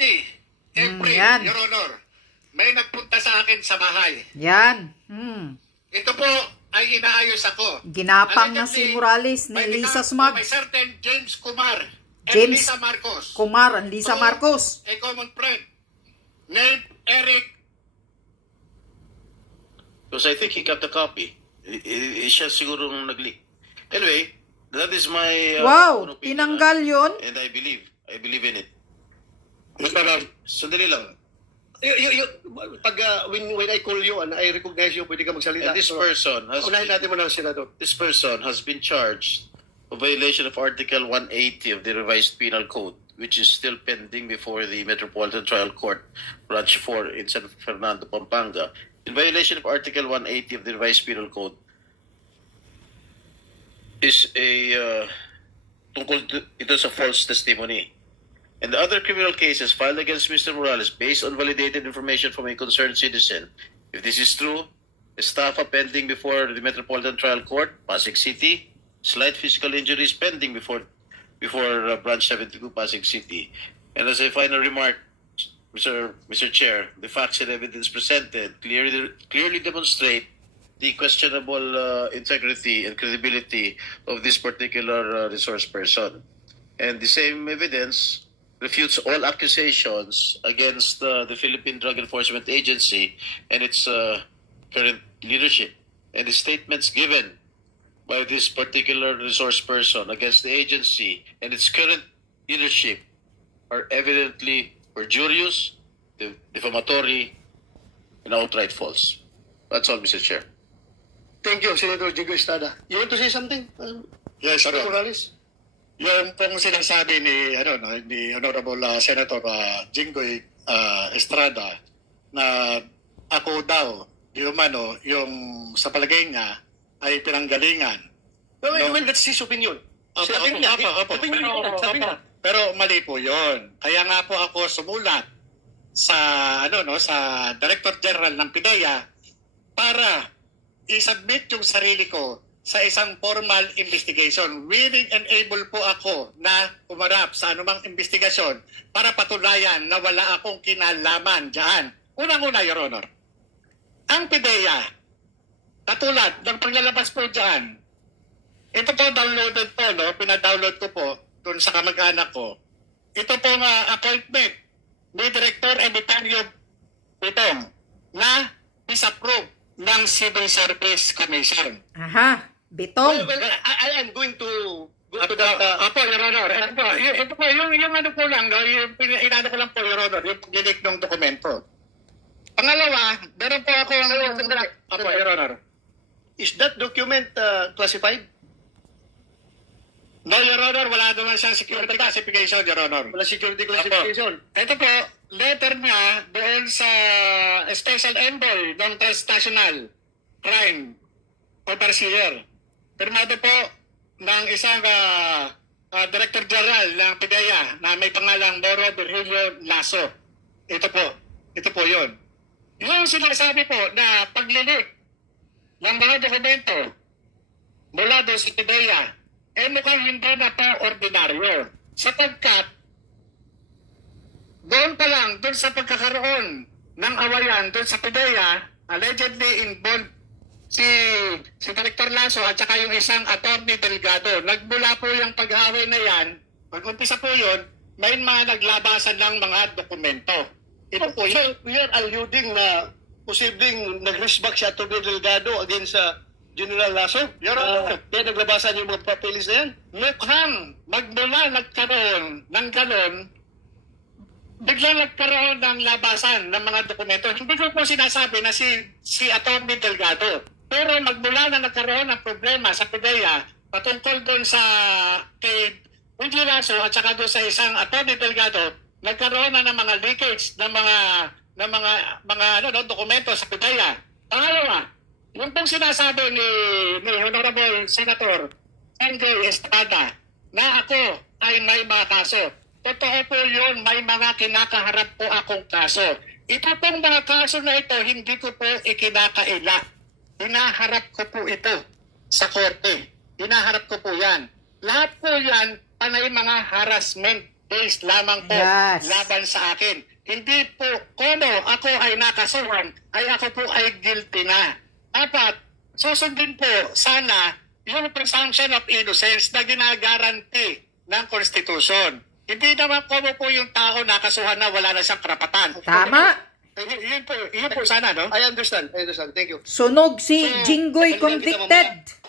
April, yan. Your Honor, may nagpunta sa akin sa bahay. Yan. Ito po ay inaayos ako. Ginapang na si Morales ni Lisa Smag. May certain James Kumar and James Lisa Marcos. Kumar and Lisa Marcos. A common friend named Eric. Because I think he kept a copy. Siya siguro nag-leak. Anyway, that is my Wow, opinion, tinanggal yun. and I believe in it. Sandali lang. Pag when I call you and I recognize you, pwede ka magsalita. And this person has unahin natin mo na, Senador. This person has been charged of violation of Article 180 of the Revised Penal Code, which is still pending before the Metropolitan Trial Court, Branch 4 in San Fernando, Pampanga. In violation of Article 180 of the Revised Penal Code is tungkol ito sa false testimony. And the other criminal cases filed against Mr. Morales based on validated information from a concerned citizen. If this is true, estafa pending before the Metropolitan Trial Court, Pasig City, slight physical injuries pending before Branch 72, Pasig City. And as a final remark, Mr. Chair, the facts and evidence presented clearly demonstrate the questionable integrity and credibility of this particular resource person. And the same evidence refutes all accusations against the Philippine Drug Enforcement Agency and its current leadership. And the statements given by this particular resource person against the agency and its current leadership are evidently perjurious, defamatory, and outright false. That's all, Mr. Chair. Thank you, Senator Jigo Estrada. You want to say something? Yes, Your Honor. Morales? Yung pong sinasabi ni Honorable Senator Jinggoy Estrada na ako daw, yung sa palagay niya ay pinanggalingan. Well, that's his opinion. Sabi niya. Pero mali po yun. Kaya nga po ako sumulat sa sa Director General ng PIDEA para i-submit yung sarili ko sa isang formal investigation. Willing and able po ako na umarap sa anumang investigasyon para patunayan na wala akong kinalaman dyan. Unang-una, Your Honor, ang PIDEA, katulad ng paglalabas po dyan, ito po downloaded po, pinadownload ko po dun sa kamag-anak ko. Ito po appointment ni Director Emitario Pitong na disapprove ng Civil Service Commission. Aha, Bitong. Well, I am going to go to that. Apo, Your Honor. Ito po, yung ano po lang, yung inano ko lang po, Your Honor, yung paglilik ng dokumento. Pangalawa, meron po ako Apo, Your Honor. Is that document classified? No, Your Honor, wala naman siyang security classification, Your Honor. Wala security classification. Ito po, letter niya doon sa Special Envoy ng Transnational Crime Overseer. Pirmado po ng isang Director General ng PIDEA na may pangalang Moro Virgilio Lasso. Ito po yun. Yung sinasabi po na paglilik ng mga dokumento mula doon sa PIDEA, mukhang hindi na po ordinaryo. Sapagkat, doon pa lang, doon sa pagkakaroon ng awayan, doon sa PIDEA, allegedly involved si Director Lasso at saka yung isang Attorney Delgado. Nagmula po yung pag-away na yan, pag-umpisa po yun, may mga naglabasan ng mga dokumento. Ito po yun. So, we are alluding na posibleng nag-respect si Atty. Delgado against General Lasso? Kaya naglabasan yung mga papeles na yan? Mukhang magmula nagkaroon ng ganon, biglang nagkaroon ng labasan ng mga dokumento. Hindi ko po sinasabi na si Atty. Delgado. Pero magmula na nagkaroon ng problema sa PIDEA patungkol doon sa kay Willie Lasso at saka doon sa isang Atty. Delgado, nagkaroon na ng mga leakage ng mga dokumento sa PIDEA. Pangalawa, yung pong sinasabi ni Honorable Senator Jinggoy Estrada na ako ay may mga kaso. Totoo po yun, may mga kinakaharap po akong kaso. Ito pong mga kaso na ito, hindi ko po ikinakaila. Hinaharap ko po ito sa korte. Hinaharap ko po yan. Lahat po yan, panay mga harassment case lamang po Yes. laban sa akin. Hindi po, kung ako ay nakasuhan, ay ako po ay guilty na. Dapat, susundin po sana yung presumption of innocence na ginagaranti ng Constitution. Hindi naman kung po yung tao nakasuhan na wala na siyang karapatan. Tama. Yun po sana, no? I understand. Thank you. Sunog si Jinggoy Pwede lang kita convicted.